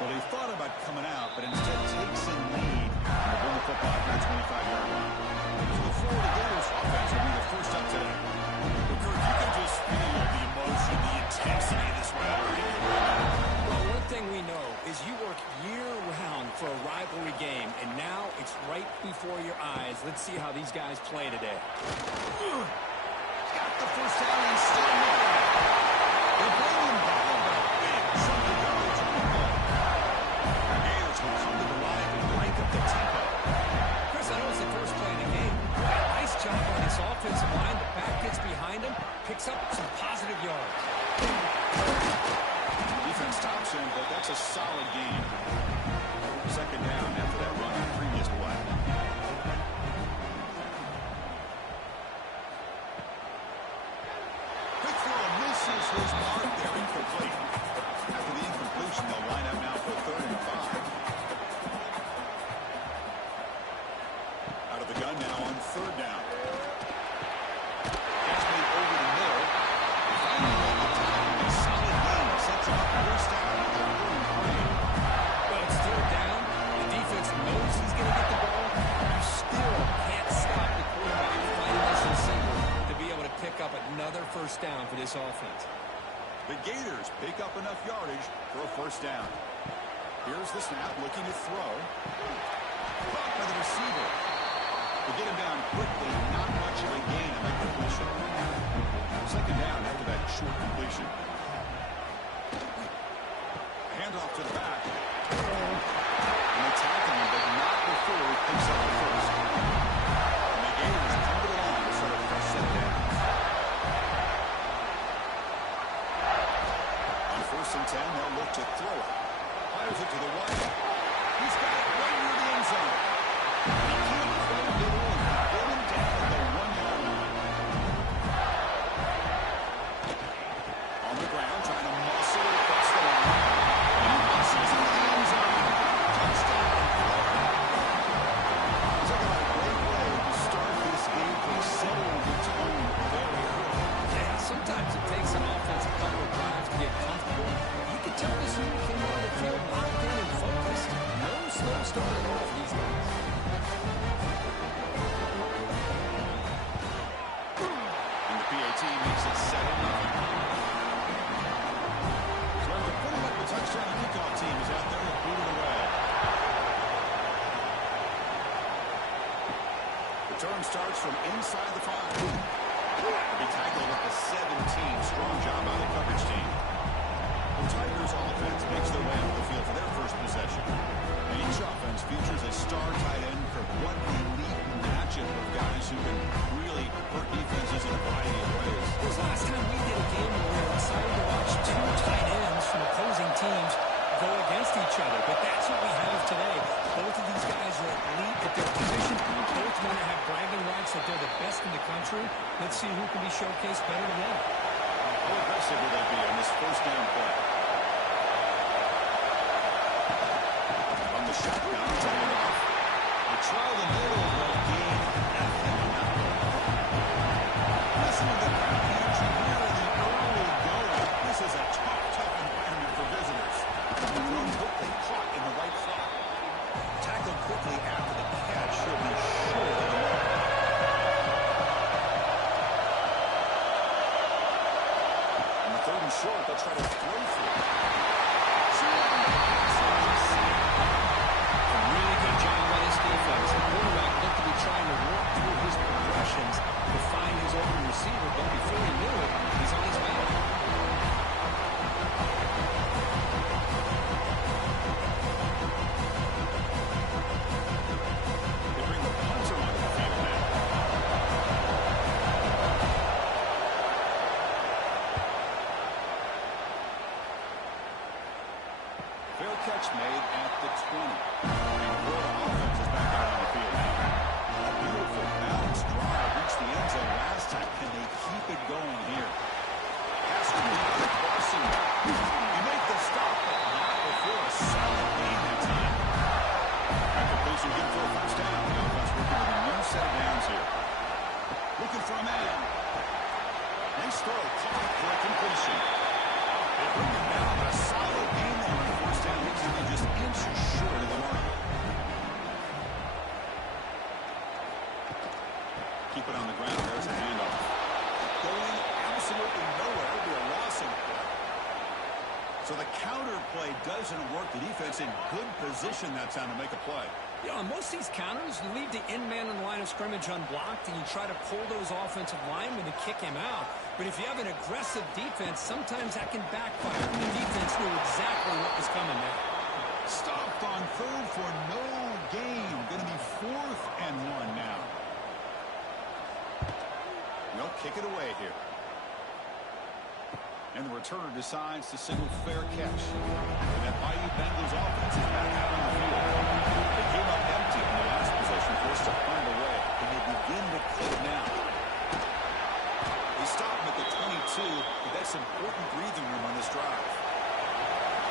Well, he thought about coming out, but instead takes a lead and will bring the football to the 25-yard line. So the Florida Gators offense will be the first up today. But Kirk, you can just feel the emotion, the intensity of this rivalry. Well, one thing we know is you work year-round for a rivalry game, and now it's right before your eyes. Let's see how these guys play today. Got the first down and still moving. They bring him down by big chunk of yards on the ball. The Gators will come to the line and break up the tempo. Chris, I know it's the first play of the game. Boy, nice job on this offensive line. The back gets behind him, picks up some positive yards. Defense stops him, but that's a solid gain. Second down after that run on the previous play. Quick throw misses his mark there, incomplete. After the incompletion, they'll line up now for 3rd and 5. Out of the gun now on 3rd down. Pass made over the middle. They finally make the time. A solid gain sets him up first down at the 3rd and 3. Well, it's 3rd down. The defense knows he's going to get the ball. You still can't stop the quarterback finding this receiver to be able to pick up another first down for this offense. The Gators pick up enough yardage for a first down. Here's the snap, looking to throw. Caught by the receiver. They get him down quickly, not much of a gain on that completion. Second down after that short completion. Handoff to the back. And they tackle him, but not before he picks up the first. And the Gators come to the line to start a fresh set down. On 1st and 10, they'll look to throw it. Fires it to the right. He's got it right near the end zone. He can't quite get in. Get him down at the 1-yard line. On the ground, trying to muscle across the line. And he muscles in the end zone. Touchdown, Florida. Talk about a great way to start this game. They settle the tone very early. Yeah, sometimes it takes an offense a couple of drives to get comfortable. You can tell this unit came on the field locked in and focused. No slow start at all for these guys. And the PAT makes it 7-0. So after putting up the touchdown, the kickoff team is out there to boot it away. Return starts from inside the 5. They tackled at the 17. Strong job by the coverage team. The Tigers offense makes their way onto the field for their first possession. And each offense features a star tight end for what elite matchup of guys who can really hurt defenses in a variety of ways. It was last time we did a game where we were excited to watch 2 tight ends from opposing teams go against each other. But that's what we have today. Both of these guys are elite at their position. Both want to have bragging rights that they're the best in the country. Let's see who can be showcased better than them. How aggressive will they be on this first down play? From the shotgun, taking off. They try the middle, but gain nothing. Listen to the package here in the early going. This is a tough environment for visitors. Thrown quickly, caught in the right slot. Tackled quickly after the catch. He'll be sure of the mark. On the 3rd and short, they'll try to throw for it. A really good job by this defense. The quarterback looked to be trying to work through his progressions to find his open receiver, but before he knew it, he's on his way. They bring the punter onto the field now. Fair catch made at the 20. And Florida offense is back out on the field now. A beautiful balanced drive reached the end zone last time. Can they keep it going here? Pass complete to crossing. You make the stop, but not before a solid gain that time. That completion good for a first down. The offense working with a new set of downs here. Looking for a man. Nice throw, caught for a completion. They bring him down, but a solid gain there on the first down. Makes it So the counter play doesn't work. The defense in good position that time to make a play. You know, on most of these counters, you leave the in man in the line of scrimmage unblocked, and you try to pull those offensive linemen to kick him out. But if you have an aggressive defense, sometimes that can backfire. The defense knew exactly what was coming there. Stopped on third for no gain. Going to be 4th and 1 now. They'll kick it away here. And the returner decides to signal fair catch. And that Bayou Bengals offense is back out on the field. They came up empty in the last possession, forced to punt away. And they begin to click now. They stop him at the 22, but that's important breathing room on this drive.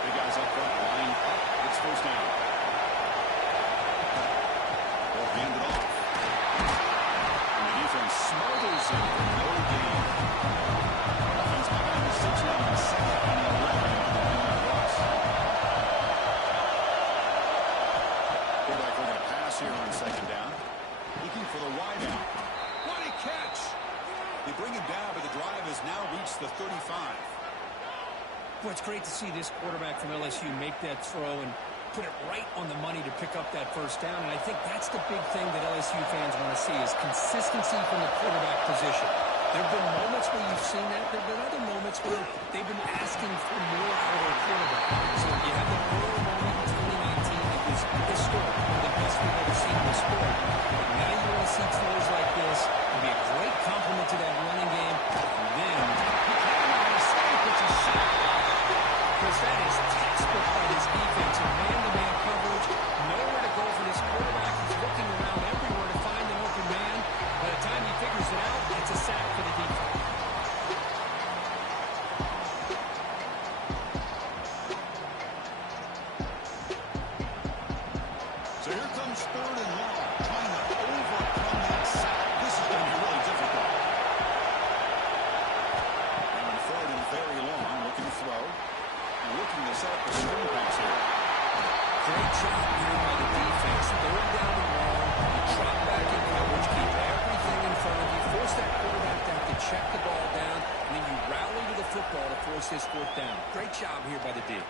The guys up front line up. It's first down. They'll hand it off. And the defense smothers him for no gain. Offense behind the 6 now on 2nd and 11 on that rush. Quarterback looking to pass here on 2nd down. Looking for the wide out. What a catch! They bring him down, but the drive has now reached the 35. Well, it's great to see this quarterback from LSU make that throw and put it right on the money to pick up that first down. And I think that's the big thing that LSU fans want to see is consistency from the quarterback position. There have been moments where you've seen that. There have been other moments where they've been asking for more out of their quarterback. So you have the Burrow moment in 2019 that was historic, one of the best we've ever seen in the sport. But now you want to see throws like this. It'll be a great compliment to that running game. And then it's a sack. Because that is textbook by this defense. A man-to-man coverage. Nowhere to go for this quarterback. He's looking around everywhere to find an open man. By the time he figures it out, it's a sack for the defense. So here comes 3rd and long. Trying to overcome that sack. This is going to be really difficult. Now on 3rd and very long. Looking to throw. Looking to set up the screen pass here. Great job here by the defense. 3rd down and long. You drop back in coverage, keep everything in front of you, force that quarterback to have to check the ball down, and then you rally to the football to force this 4th down. Great job here by the D. And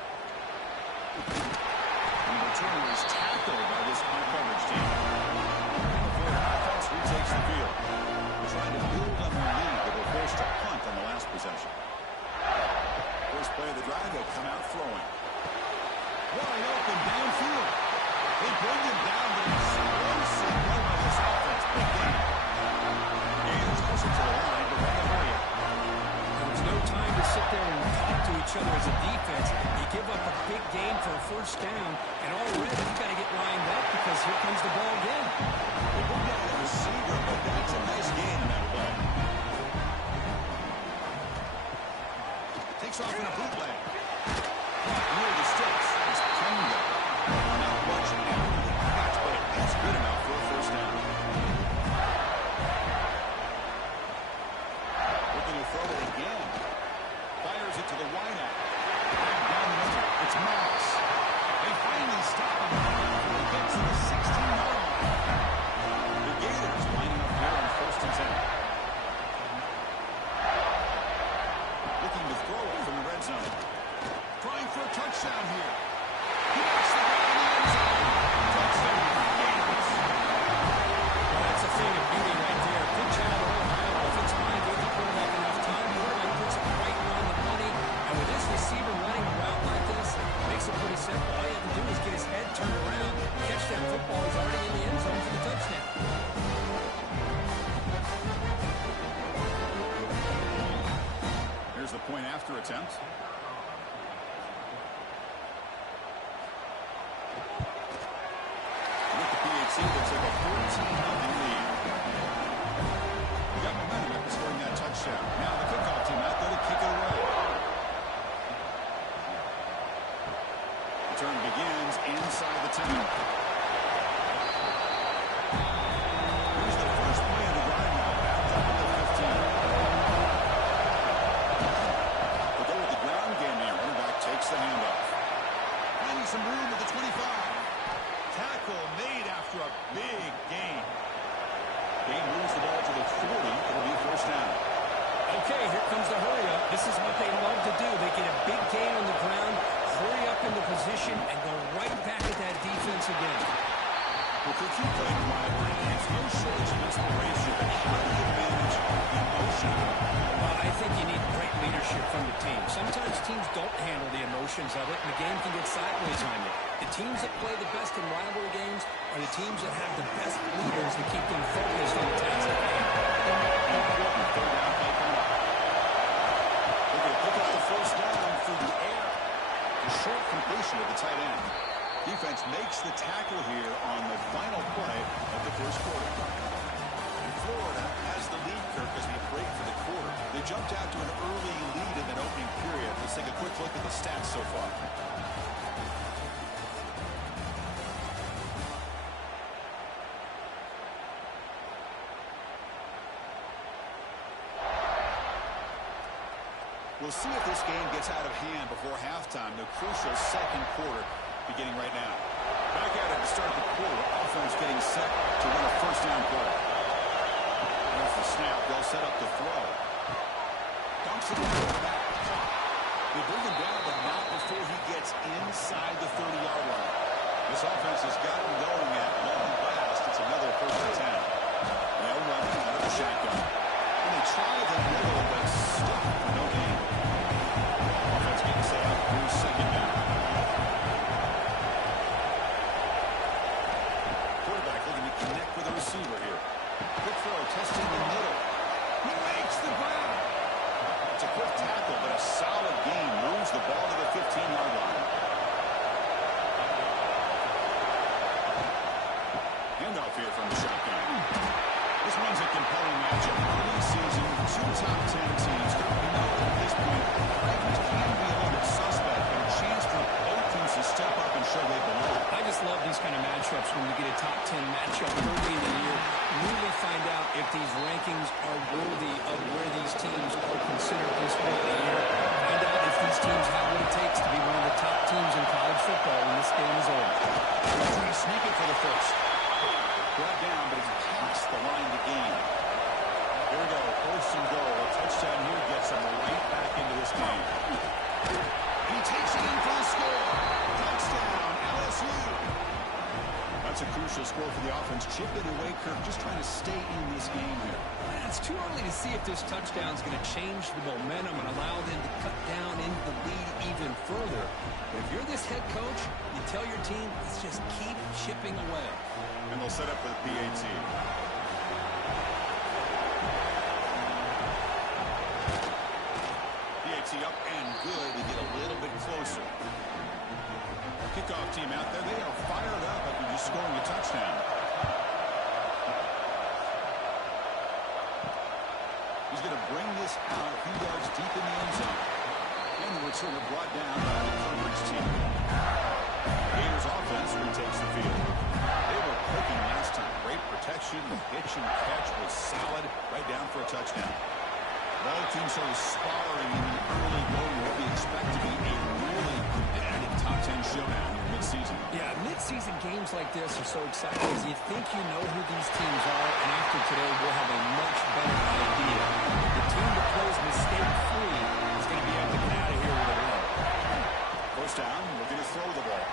the returner is tackled by this high coverage team. And the Florida offense retakes the field. They're trying to build on their lead, but they're forced to punt on the last possession. First play of the drive, they'll come out throwing. Wide open downfield. They bring him down, but explosive play by this offense. Big game. And it's closer to the line, but then the hurry up. There was no time to sit there and talk to each other as a defense. You give up a big game for a first down, and already you've got to get lined up because here comes the ball again. They bring down the receiver, but that's a nice gain in that play. Takes off in a bootleg. Near the sticks. It's Punga. Not much after the catch, but it's good enough for a first down. Looking to throw it again. Fires it to the wideout. Down the middle. It's Max. They finally stop him before he gets to the 16-yard line. The Gators lining up here on 1st and 10. Looking to throw it from the red zone. Trying for a touchdown here. He makes the grab in the end zone. Touchdown, Gators. Well, that's a thing of beauty right there. Pitch out all around. Offensive line gave the quarterback enough time. Quarterback puts it right on the money. And with this receiver running around like this, it makes it pretty simple. All you have to do is get his head turned around, catch that football. He's already in the end zone for the touchdown. Here's the point after attempt. With the PHC, they take a 14-0 lead. We got momentum after scoring that touchdown. Now the kickoff team out there to kick it away. Return begins inside the 10. Here's the first play of the drive now, backed up at the 15. They'll go with the ground game here. Running back takes the handoff. Finding some room at the 25. Tackle made after a big gain. Gain moves the ball to the 40. It'll be a first down. Okay, here comes the hurry up. This is what they love to do. They get a big gain on the ground, teams don't handle the emotions of it, and the game can get sideways on you. The teams that play the best in rivalry games are the teams that have the best leaders to keep them focused on the task at hand. Important third down play coming up. They're going to pick up the first down through the air. A short completion of the tight end. Defense makes the tackle here on the final play of the first quarter. Florida has the lead, Kirk, as we break for the quarter. They jumped out to an early lead in that opening period. Let's take a quick look at the stats so far. We'll see if this game gets out of hand before halftime. The crucial second quarter beginning right now. Back at it to start the quarter. Offense getting set to win a first down play. There's the snap. They'll set up the throw. Dunks it down the back. They bring him down, but not before he gets inside the 30-yard line. This offense has gotten going at long last. It's another first and 10. They'll run out of the shotgun. And they try the middle, but stuck for no gain. Offense getting set up through second down. Quarterback looking to connect with a receiver here. Quick throw, testing the middle. He makes the grab. It's a quick tackle, but a solid game. Moves the ball to the 15-yard line. Handoff here from the shotgun. This one's a compelling matchup. Early season, two top 10 teams. We know at this point, Ravens can be a little bit suspect, but a chance for both teams to step up and show they belong. I just love these kind of matchups when you get a top 10 matchup early in the year. Really find out if these rankings are worthy of where these teams are considered this point in the year. Find out if these teams have what it takes to be one of the top teams in college football when this game is over. Trying to sneak it for the first. Brought down, but it's past the line to gain. Here we go, first and goal. A touchdown here gets them right back into this game. And he takes it in for the score. Touchdown, LSU. That's a crucial score for the offense. Chipping away, Kirk, just trying to stay in this game here. It's too early to see if this touchdown is going to change the momentum and allow them to cut down into the lead even further. But if you're this head coach, you tell your team, let's just keep chipping away. And they'll set up with PAT. PAT up and good. We get a little bit closer. Kickoff team out there. They are fired up after just scoring a touchdown. He's going to bring this out a few yards deep in the end zone. And the returner brought down by the coverage team. Gators offense retakes the field. They were cooking last time. Great protection. The pitch and catch was solid. Right down for a touchdown. Both teams sort of sparring in the early going. What we expect to be a really competitive top 10 showdown here mid-season. Yeah, mid-season games like this are so exciting because you think you know who these teams are, and after today we'll have a much better idea. The team that plays mistake-free is going to be able to get out of here with a win. First down, looking to throw the ball.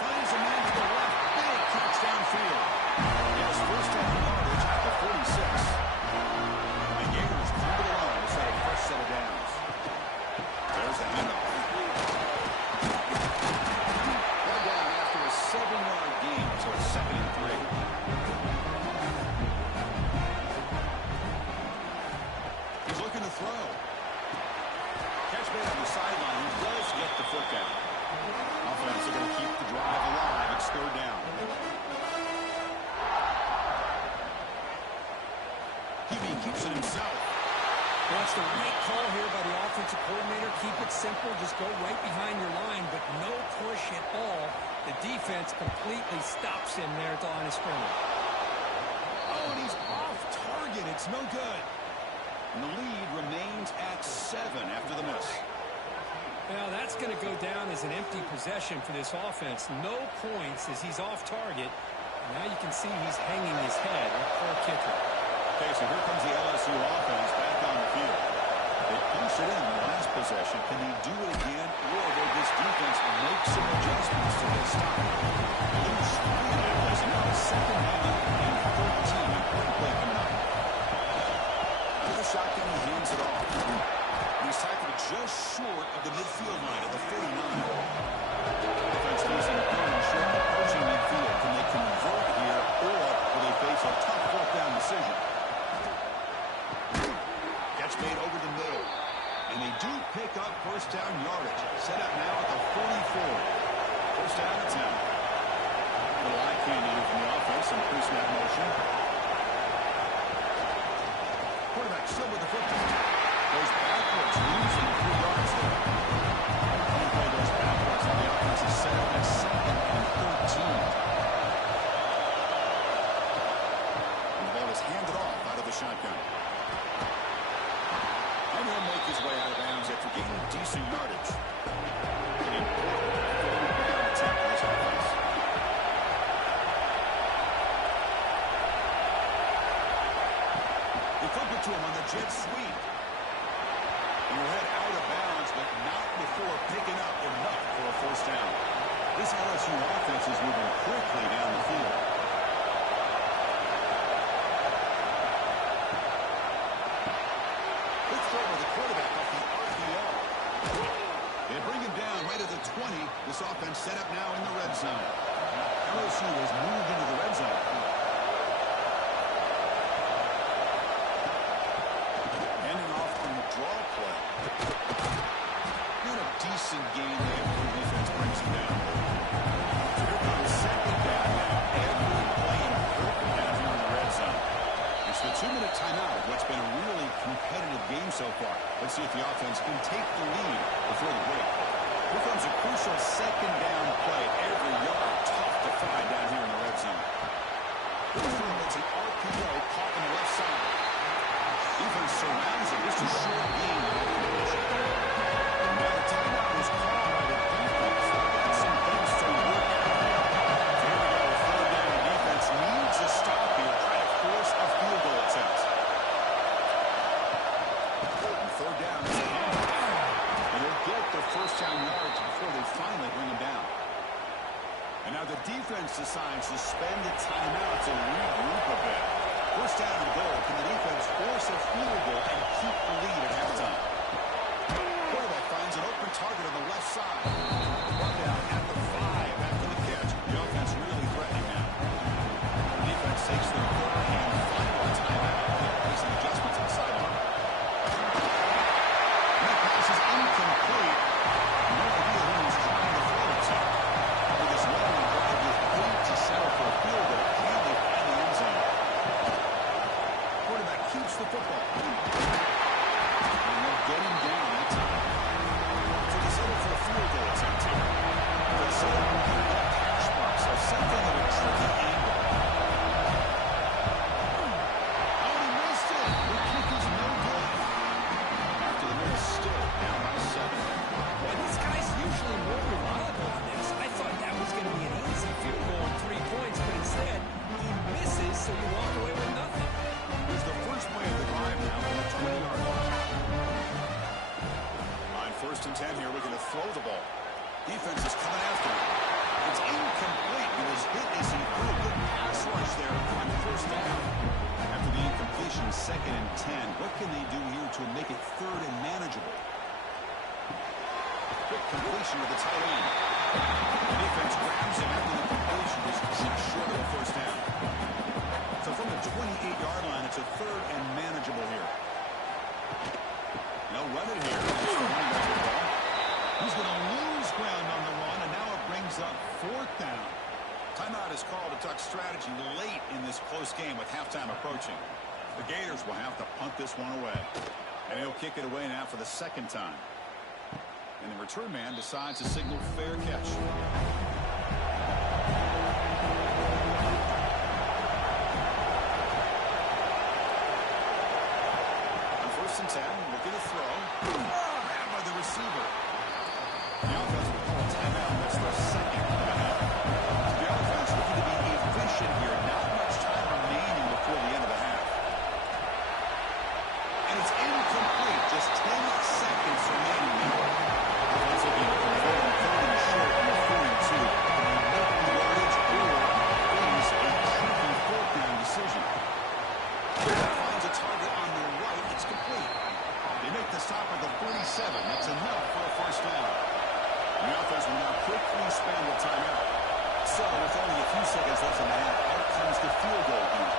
Finds a man to the left. Big catch downfield. Yes, first down yardage at the 46. And Gators through the line to set a fresh set of downs. There's the handoff. Brought down after a 7-yard gain, so it's 2nd and 3. He's looking to throw. Catch made on the sideline. He does get the foot down. Offense are going to keep the drive alive. It's 3rd down. He keeps it himself. Well, it's the right call here by the offensive coordinator. Keep it simple. Just go right behind your line, but no push at all. The defense completely stops him there at the line of scrimmage. Oh, and he's off target. It's no good. And the lead remains at 7 after the miss. Well, that's going to go down as an empty possession for this offense. No points as he's off target. Now you can see he's hanging his head. Poor kicker. Okay, so here comes the LSU offense back on the field. They punched it in the last possession. Can they do it again, or will this defense make some adjustments to get stopped? Lose 3 in that place. Now 2nd down and 13. Important play coming up. Out of the shotgun, he hands it off. He's tackled just short yardage. Set up now at the 44. First down and 10. Little eye candy here from the offense and pre-snap motion. Quarterback still with the football. Goes backwards, losing 3 yards there. One play goes backwards, and the offense is set up at 2nd and 13. And the ball is handed off out of the shotgun. And he'll make his way out of bounds after gaining decent yardage. An important third down attempt for this offense. They flip it to him on the jet sweep. He will head out of bounds, but not before picking up enough for a first down. This LSU offense is moving quickly down the field. Good throw by the quarterback off the RPO. They bring him down right at the 20. This offense set up now in the red zone. LSU has moved into the red zone. Handing off on the draw play. Not a decent game there. The defense brings him down. So here comes second down now. Every play important down here in the red zone. It's the 2-minute timeout of what's been a really competitive game so far. Let's see if the offense can take the lead before the break. Here comes a crucial second down play. Every yard tough to find down here in the red zone. It's an RPO caught on the left side. Defense surrounds it. Just a short gain in that position. And now the timeout is called by the defense. Got some things to work out. So here we go. Third down. The defense needs a stop here. Trying to force a field goal attempt. And third down is a handoff. And they'll get the first down yards before they finally bring him down. And now the defense decides to spend the timeout to regroup a bit. First down and goal. Can the defense force a field goal and keep the lead at halftime? Quarterback finds an open target on the left side. Run down at the 5 after the catch. The offense really threatening now. The defense takes their third and final timeout. Makes some adjustments on the sideline. And that pass is incomplete. No idea who was trying to throw it to. With this long drive with 8 to settle for a field goal. Can they find the end zone? Quarterback keeps the football. And they'll get him down that time. So they settle for a field goal attempt here. They settle for a hash mark, so something of a tricky angle. Oh, he missed it. The kick is no good. After the miss, still down by 7. Well, this guy's usually more reliable on this. I thought that was going to be an easy field goal and 3 points, but instead, he misses, so you walk away with nothing. Here's the first play of the drive now from the 20-yard line. On first and 10 here, we're going to throw the ball. Defense is coming after him. It's incomplete. It was hit as he threw a good pass rush there on first down. After the incompletion, 2nd and 10. What can they do here to make it 3rd and manageable? Quick completion to the tight end. The defense grabs him after the completion. Just short of the first down. So from the 28-yard line, it's a 3rd and manageable here. They'll run it here. He's going to lose ground on the run, and now it brings up 4th down. Timeout is called to talk strategy late in this close game with halftime approaching. The Gators will have to punt this one away. And he'll kick it away now for the 2nd time. And the return man decides to signal fair catch. On first and 10, looking to throw. Grabbed by the receiver. The offense will call a timeout. That's their 2nd of the half. So the offense looking to be efficient here. Not much time remaining before the end of the half. And it's incomplete. Just 10 seconds remaining now. Offense looking to convert on 3rd and short on the 42. Can they make the yardage or face a tricky 4th down decision? Finds a target on the right. It's complete. They make the stop at the 47. That's enough for a first down. The offense will now quickly spend the timeout. So with only a few seconds left in the half, out comes the field goal unit.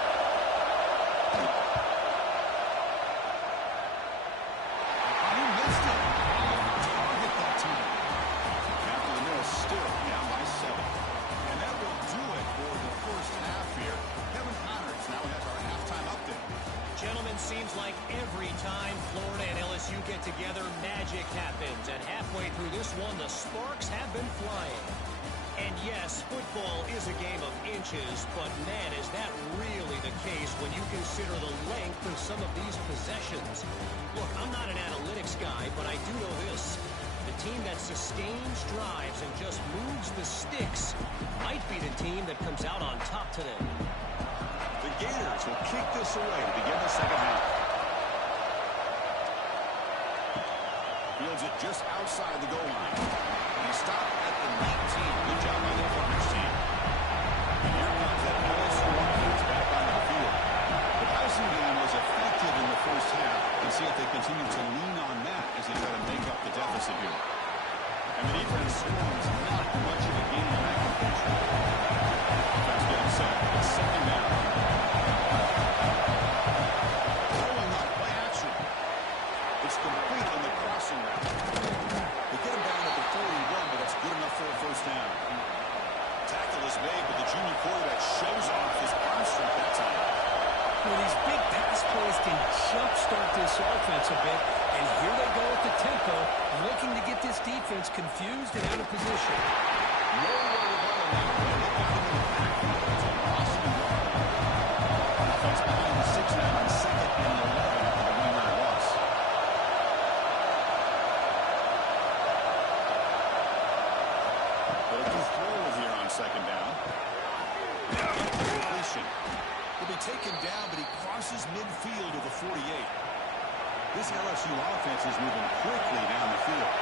He missed it. Target the it together, magic happens. And halfway through this one, the sparks have been flying. And yes, football is a game of inches, but man, is that really the case when you consider the length of some of these possessions. Look, I'm not an analytics guy, but I do know this. The team that sustains drives and just moves the sticks might be the team that comes out on top today. The Gators will kick this away to begin the second half. Fields it just outside the goal line. And he stopped at the 19. Good job by the corners team. And here comes that LSU offense back onto the field. The passing game was effective in the first half. And see if they continue to lean on that as they try to make up the deficit here. And the defense swarms not much of a game in that contention. Offense getting set. It's second down. Throwing up play action. It's complete on the crossing route. They get him down at the 41, but that's good enough for a first down. Tackle is made, but the junior quarterback shows off his arm strength that time. Well, these big pass plays can jumpstart this offense a bit, and here they go at the tempo, looking to get this defense confused and out of position. Nowhere to run on that one. They got him in the backfield. It's a loss of yard. Offense behind the 6 now on second and 11 after the 1-yard loss. They'll do throw here on second down. Completion. He'll be taken down, but he crosses midfield to the 48. This LSU offense is moving quickly down the field.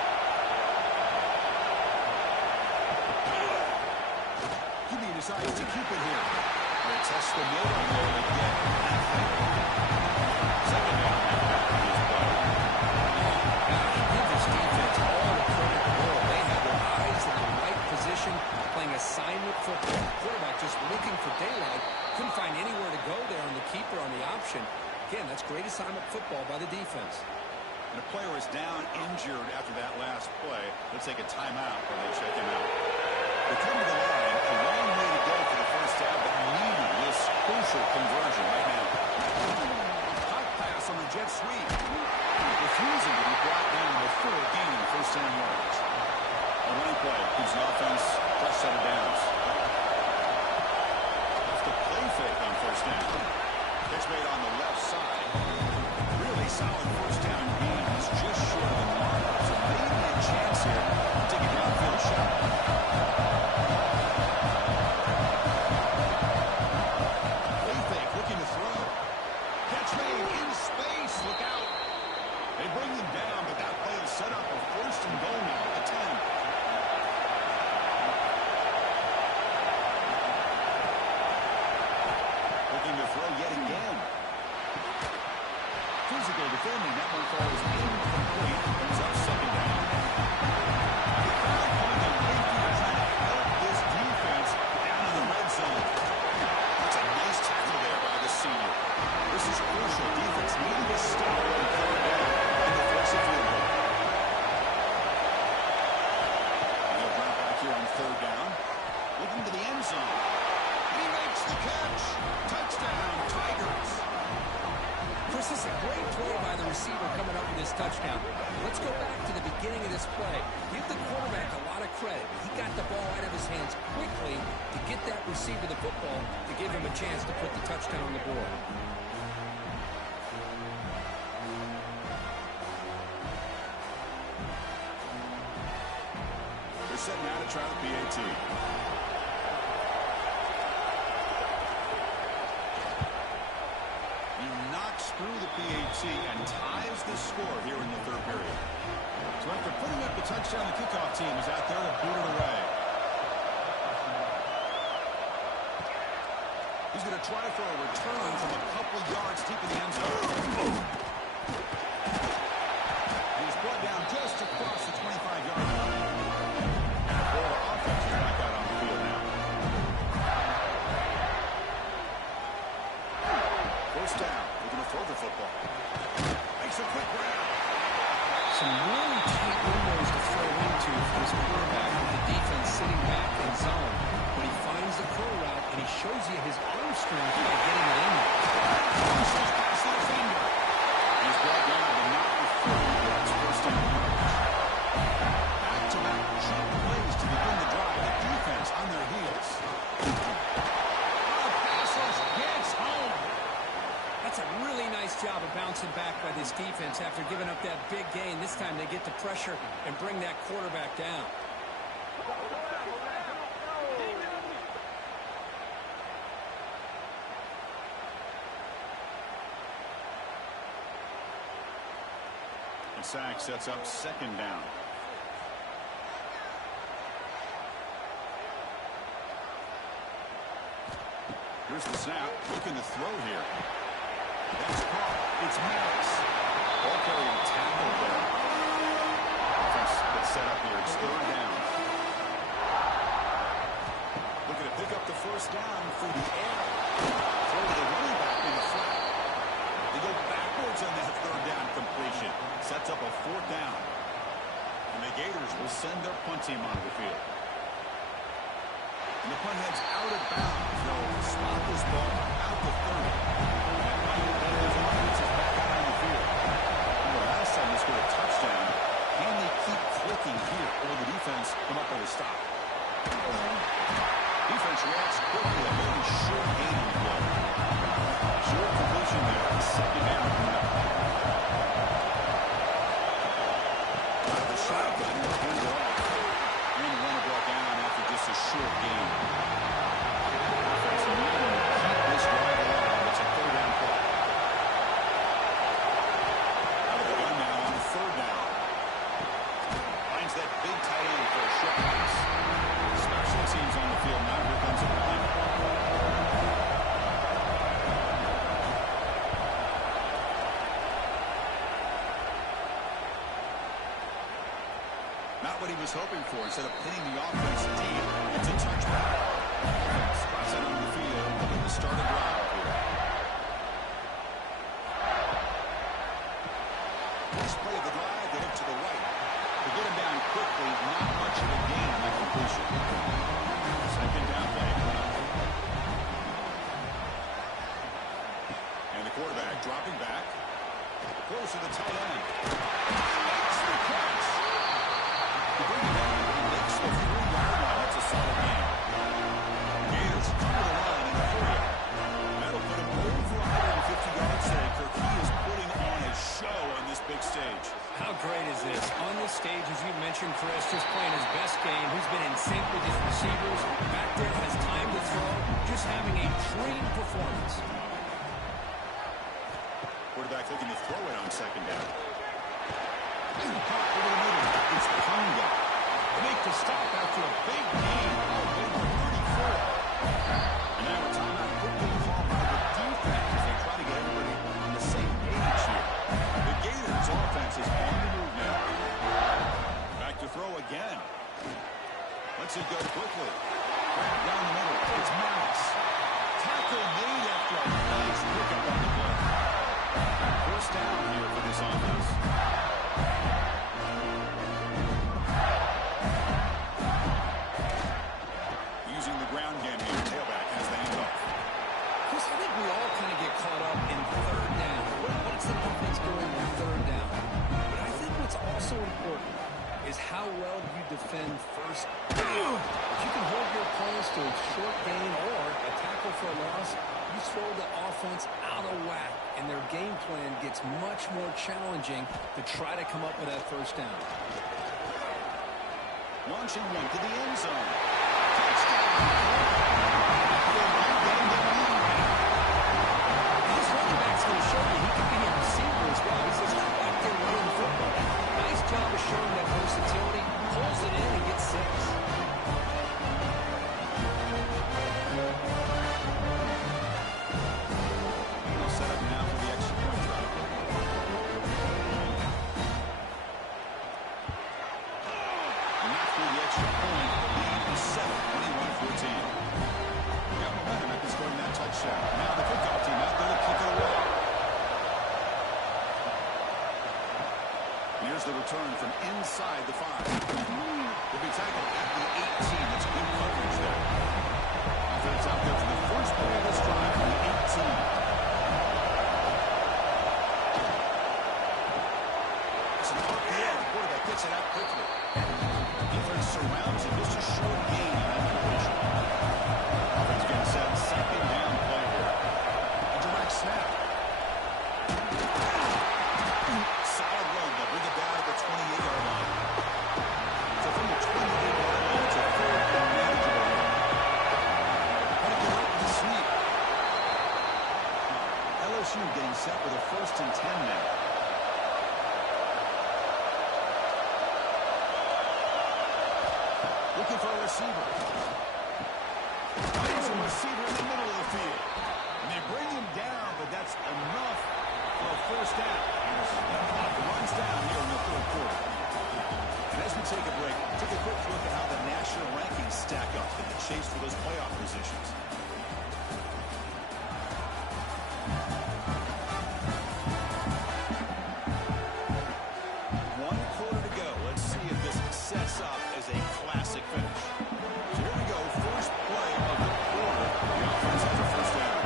QB decides to keep it here. They test the middle there to get nothing. Second down after this play. Give this defense all the credit in the world. They have their eyes in the right position, playing assignment football. Quarterback just looking for daylight. Couldn't find anywhere to go there on the keeper on the option. Again, that's great assignment football by the defense. And a player is down injured after that last play. Let's take a timeout while they check him out. They come to the line. A long way to go for the first half, but needing this crucial conversion right now. Hot pass on the jet sweep. Refusing to be brought down before gaining first down yards. A running play gives the offense fresh set of downs. Off the play fake on first down. Catch made on the left side. Really solid first down gain. He's just short of the mark. So maybe a chance here to take a downfield shot. Play fake looking to throw. Catch made in space. Look out. They bring him down, but that play is set up a first and goal now at the 10. Looking to throw yet again. Physical defending. That one falls incomplete. Brings up second down. The crowd going to Lincoln trying to help this defense down in the red zone. That's a nice tackle there by the senior. This is crucial. Defense needing to stop on third down and the force of field goal. And they'll drop back here on third down. Looking to the end zone. He makes the catch. Touchdown, Tigers. Chris, this is a great play by the receiver coming up with this touchdown. Let's go back to the beginning of this play. Give the quarterback a lot of credit. He got the ball out of his hands quickly to get that receiver the football to give him a chance to put the touchdown on the board. They're setting out to try the PAT. Through the PAT and ties the score here in the third period. So after putting up the touchdown, the kickoff team is out there to boot it away. He's going to try for a return from a couple yards deep in the end zone. He's brought down just across the 25-yard line. And the Florida offense is back out on the field now. First down. Throw the football. Makes a quick round. Some really tight windows to throw into for his quarterback with the defense sitting back in zone. But he finds the curl route, and he shows you his arm strength by getting it in there. He's brought down, but not before he gets this defense after giving up that big gain. This time they get the pressure and bring that quarterback down. The sack sets up second down. Here's the snap. Looking to throw here. That's caught. It's Maddox. Ball carrier tackled there. Offense gets set up here. It's third down. Looking to pick up the first down through the air. Throw to the running back in the flat. They go backwards on that third down completion. Sets up a fourth down. And the Gators will send their punt team onto the field. And the punt heads out of bounds. They'll spot this ball out to 30. And his offense is back out on the field. The last time they scored a touchdown. Can they keep clicking here? Or will the defense come up with a stop? Defense reacts quickly. A very short gain on the play. Short completion there. Second down. Out of the shotgun. Hand it off. And the runner brought down after just a short gain. Offense needing to keep this drive alive. It's a third down play. Out of the gun now on the third down. Finds that big tight end for a short pass. Special teams on the field now. Here comes a punt. Not what he was hoping for. Instead of pinning the offense deep, it's a touchback. Spots out on the field, looking to start a drive here. First play of the drive, they look to the right. They get him down quickly, not much of a gain on that completion. Second down play. And the quarterback dropping back. Close to the tight end. Makes the catch. To bring it down, he makes the 3-yard line. That's a solid gain. Gators cover the line in the 4-yard. That'll put him over 150 yards today. Kirky is putting on a show on this big stage. How great is this? On this stage, as you mentioned, Chris, just playing his best game. He's been in sync with his receivers. Back there, has time to throw. Just having a dream performance. Quarterback looking to throw it on second down. Over the middle. It's Ponga. Make the stop after a big gain. Over 34. And now a timeout quickly called by the defense as they try to get everybody on the same page here. The Gators offense is on the move now. Back to throw again. Lets it go quickly. Grab down the middle. It's Maddox. Tackle made after a nice pickup on the play. First down here for this offense. Using the ground game here. Tailback has the handoff. Chris, I think we all kind of get caught up in third down. What's the defense doing on third down? But I think what's also important is how well you defend first down. If you can hold your opponents to a short gain or a tackle for a loss, you throw the offense out of whack, and their game plan gets much more challenging to try to come up with that first down. Launching one to the end zone. This running back's going to show you he can be a receiver as well. He's just not back there running football. Nice job of showing that versatility. Pulls it in and gets 6. Set up now for the extra point drive. And not through the extra point. The lead is 7, 21-14. Got momentum after scoring that touchdown. Now the kickoff team out there to kick it away. And here's the return from inside the 5. Will be tackled at the 18. That's good coverage there. Offense out there for the first play of this drive from the 18. Quarterback gets it out quickly. Defense surrounds him. Just a short gain on that completion. Offense getting set. Second down play here. A direct snap. looking for a receiver. Finds a receiver in the middle of the field. And they bring him down, but that's enough for a first down. The clock runs down here in the third quarter. And as we take a break, take a quick look at how the national rankings stack up in the chase for those playoff positions. One quarter to go. Let's see if this sets up as a classic finish. So here we go. First play of the quarter. The offense has a first down.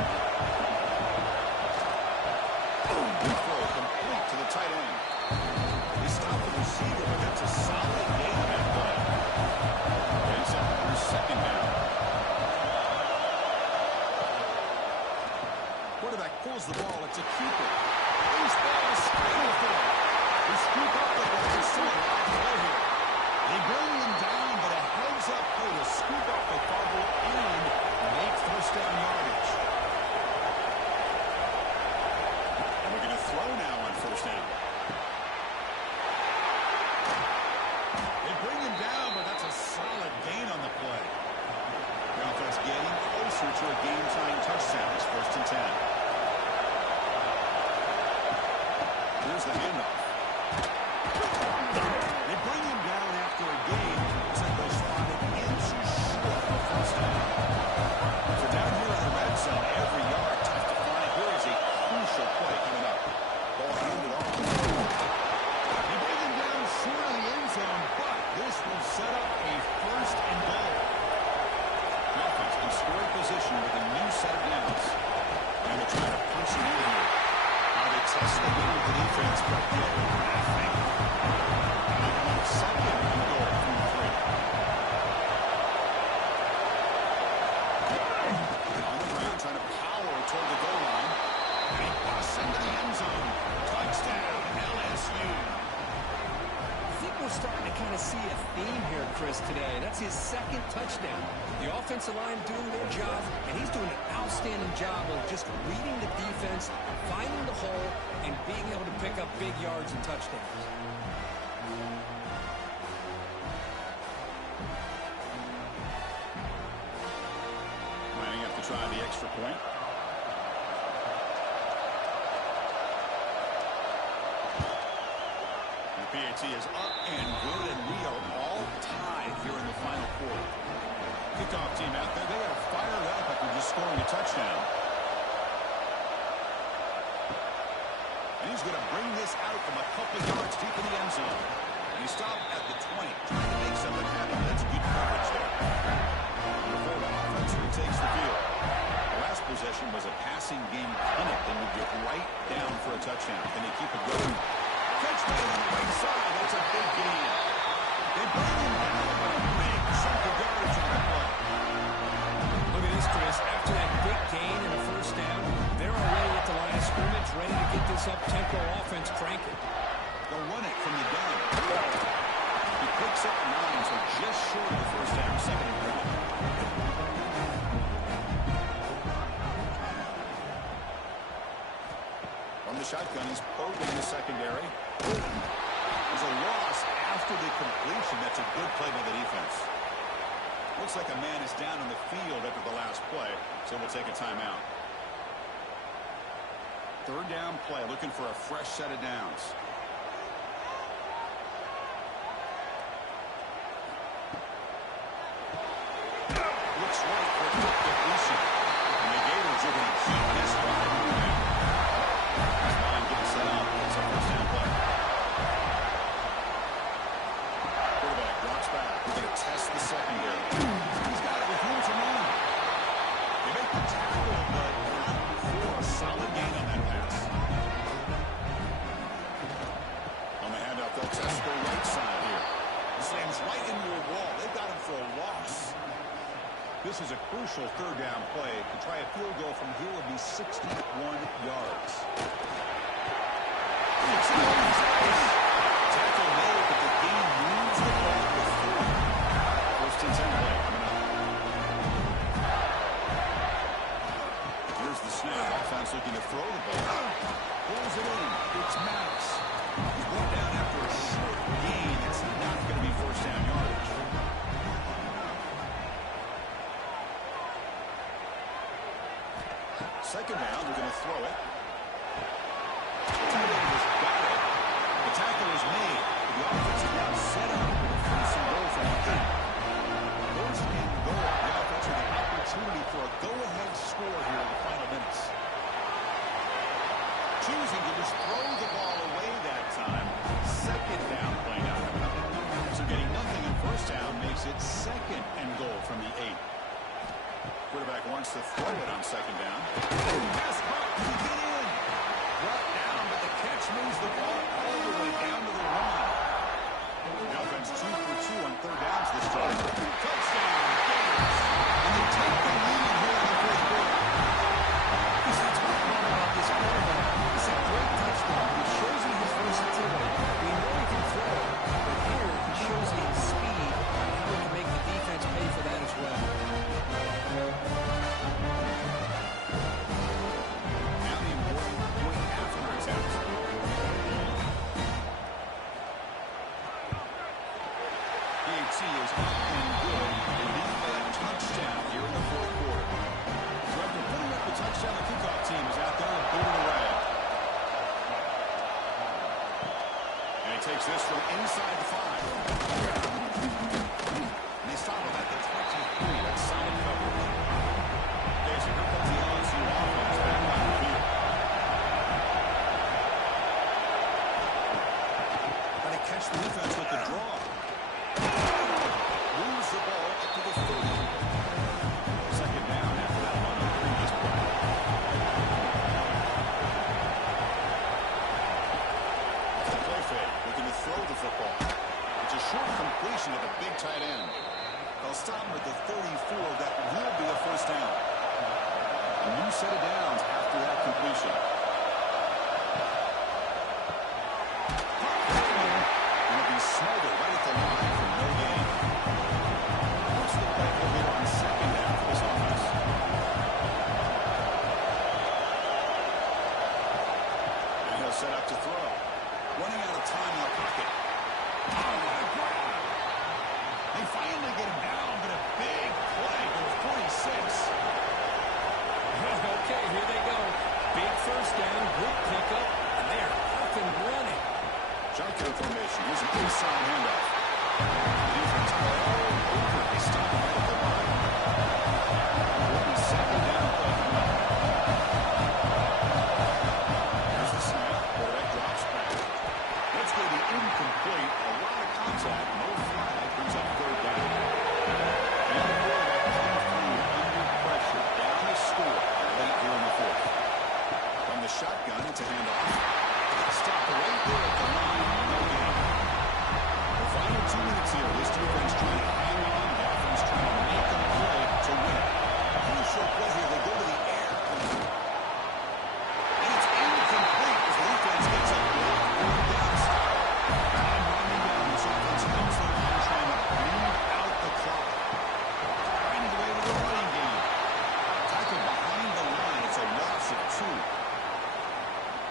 Good throw, complete to the tight end. He stopped the receiver, but that's a solid gain on that play. And set for second down. Quarterback pulls the ball. It's a keeper. Loose ball straight in the field. They scoop up the ball to see it right play here. They bring him down, but a heads-up play to scoop up the fumble and make first down yardage. And we're going to throw now on first down. They bring him down, but that's a solid gain on the play. The offense getting closer to a game-tying touchdown. It's 1st and 10. Here's the handoff. They bring him down after a gain. Looks like they spotted inches short of first down. So down here in the red zone, every yard tough to find. Here is a crucial play coming up. Ball handed off. They bring him down short of the end zone, but this will set up a first and goal. The offense in scoring position with a new set of downs. And they're trying to punch it in here. Now they test the middle of the defense, but get nothing. Second and goal from 3. On the ground, trying to power toward the goal line. And he busts into the end zone. Touchdown, LSU. I think we're starting to kind of see a theme here, Chris, today. That's his second touchdown. The offensive line doing their job, and he's doing an outstanding job of just reading the defense, finding the hole, and being able to pick up big yards and touchdowns. Lining up to try the extra point. The PAT is up and good, and we are all tied here in the final quarter. Kickoff team out there, they are fired up after just scoring a touchdown. And he's going to bring this out from a couple yards deep in the end zone. And he stopped at the 20, trying to make something happen. That's good coverage there. Before the offense retakes the field. The last possession was a passing game clinic. They moved it right down for a touchdown. Can they keep it going? Catch made on the right side. That's a big gain. They bring him down, but a big chunk of yardage on the play. Look at this, Chris. After that big gain and a first down, they're already at the line of scrimmage, ready to get this up-tempo offense cranking. They'll run it from the gun. He picks up 9, so just short of the first down, 2nd and 3. From the shotgun, he's probing the secondary. There's a loss after the completion. That's a good play by the defense. Looks like a man is down on the field after the last play, so we'll take a timeout. 3rd down play, looking for a fresh set of downs. Looks right for a quick completion. And the Gators are going to keep this drive moving. This line getting set up. It's a first down play. Quarterback drops back. We're going to test the secondary. He's got it with room to run. They make the tackle, but not before a solid gain on that pass. On the handoff, they'll test the right side here. He slams right into a wall. They've got him for a loss. This is a crucial 3rd down play. To try a field goal from here would be 61 yards. Tackle made, but the game moves the ball to 3. 1st and 10 play coming up. Here's the snap. Offense looking to throw the ball. Pulls it in. It's Max. He's brought down after a short gain. It's not going to be first down yardage. Second down, they're going to throw it. Tight end has got it. The tackle is made. The offense is now set up with a first and goal from the 8. First and goal. The offense with an opportunity for a go-ahead score here in the final minutes. Choosing to just throw the ball away that time. Second down play now. So getting nothing in first down makes it second and goal from the 8. Quarterback wants to throw it on second down. Pass caught to get in. Brought down, but the catch moves the ball all the way down to the line. The offense 2 for 2 on third downs this time. Touchdown, Gators. And they take the lead here in the fourth quarter. That's what I love about this quarterback. It's a great touchdown. It shows you his versatility. We know he can throw, but here he shows you his speed and how he can make the defense pay for that as well. Now the important point after attempt. PAT is up and good. They lead by a touchdown here in the fourth quarter. So after putting up the touchdown, the kickoff team is out there and booting away. And he takes this from inside the 5. And they stop him at the 23. That's solid coverage. Okay, so here comes the LSU offense back on the field. Trying to catch the defense with the draw. Moves the ball up to the 30. Second down after that one on the previous play. The play fake, looking to throw the football. It's a short completion of the big tight end. They'll stop him at the 34. That will be a first down. A new set of downs after that completion. And it'll be smothered right at the line for no gain. What's the play here on second down for this offense? And he'll set up to throw. Running out of time in the pocket. Oh, what a grab! They finally get him down, but a big play to the 46. Okay, here they go. Big first down, good pickup, and they're off and running. Shotgun formation. Here's an inside handoff. The defense all over. They stop him right at the line. Will be second down play. Here's the snap. Quarterback drops back. That's going to be incomplete. A lot of contact. No flag. Brings up third down. And the quarterback comes through under pressure. Down the score late here in the fourth. From the shotgun, it's a handoff. Stop right there at the line. No gain. The final 2 minutes here. This defense trying to hang on. The offense trying to make a play to win. Crucial play here. They go to the air. And it's incomplete as the defense gets a block. Third down stop. And running down. This offense comes to the line trying to bleed out the clock. Finding a way to the running game. Tackle behind the line. It's a loss of 2.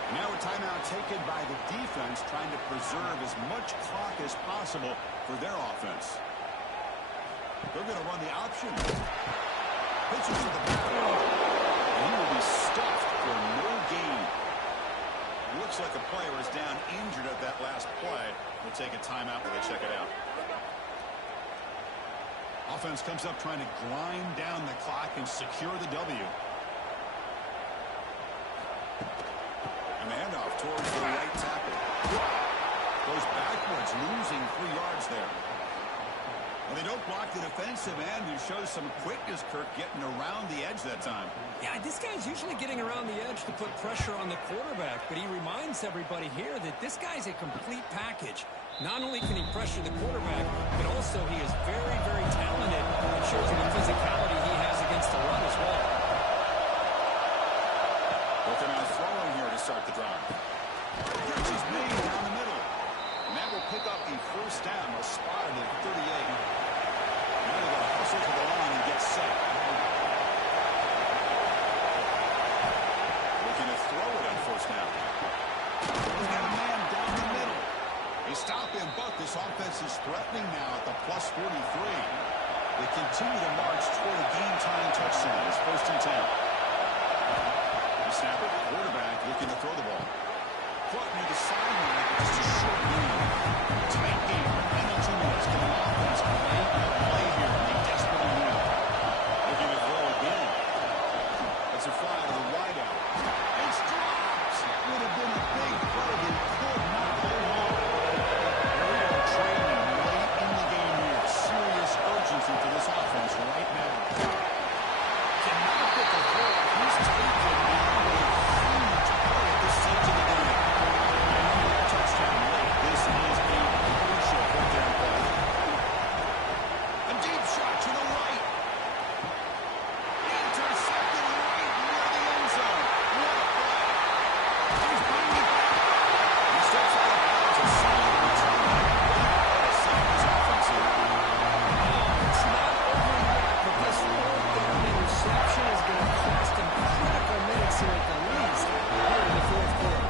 Now a timeout taken by the defense, trying to preserve as much clock as possible for their offense. They're going to run the option. Pitches to the back. And he will be stuffed for no gain. Looks like a player is down injured at that last play. We'll take a timeout while they check it out. Offense comes up trying to grind down the clock and secure the W. And the handoff towards the right tackle. Goes backwards, losing 3 yards there. Well, they don't block the defensive end, who shows some quickness, Kirk, getting around the edge that time. Yeah, this guy's usually getting around the edge to put pressure on the quarterback, but he reminds everybody here that this guy's a complete package. Not only can he pressure the quarterback, but also he is very, very talented and shows you the physicality he has against the run as well. Looking out throwing here to start the drive. Catch is made down the middle. And that will pick up the first down. They'll spot it at 38. Now they're going to hustle to the line and get set. Looking to throw it on first down. He's got a man down the middle. They stop him, but this offense is threatening now at the plus 43. They continue to march toward a game-tying touchdown. It's 1st and 10. The snap it. Quarterback looking to throw the ball. Caught near the sideline, but just a short game. Tight game. Final 2 minutes. Can the offense make a play here? They desperately need it. Looking to throw again. That's a fly to the wideout. It's dropped. Would have been a big play. They could not hold on. Here we go. Trailing late in the game here. Serious urgency for this offense right now. Cannot get the throw. He's taken now a huge play at this stage of the game. And touchdown late. This is a crucial fourth down play. A deep shot to the right. Intercepted right near the end zone. What a play. He's bringing it back. He steps out of bounds. A solid return. What a sign of his offense here. It's not over yet, but this fourth down interception is going to cost him critical minutes here at the least here in the fourth quarter.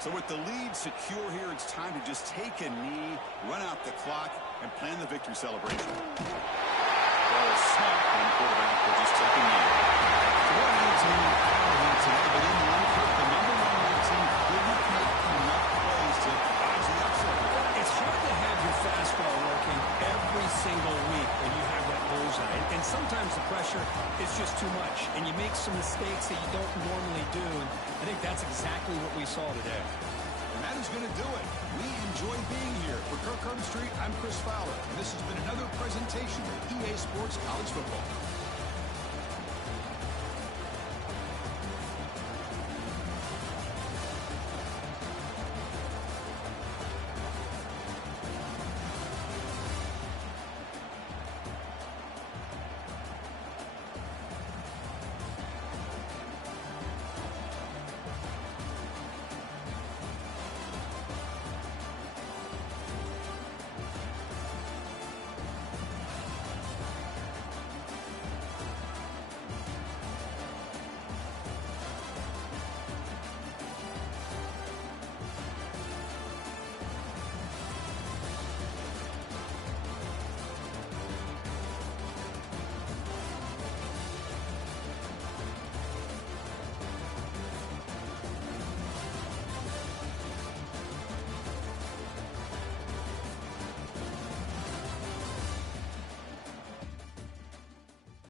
So with the lead secure here, it's time to just take a knee, run out the clock, and plan the victory celebration. Well, a snap, and the quarterback will just take a knee. What a team out here today, but in the end, the number 1 team couldn't make enough plays to cause the upset. It's hard to have your fastball working every single week when you have that bullseye. And sometimes the pressure is just too much, and you make some mistakes that you don't normally do. And I think that's exactly what we saw today. And that is going to do it. We enjoy being here. For Kirk Street, I'm Chris Fowler, and this has been another presentation of EA Sports College Football.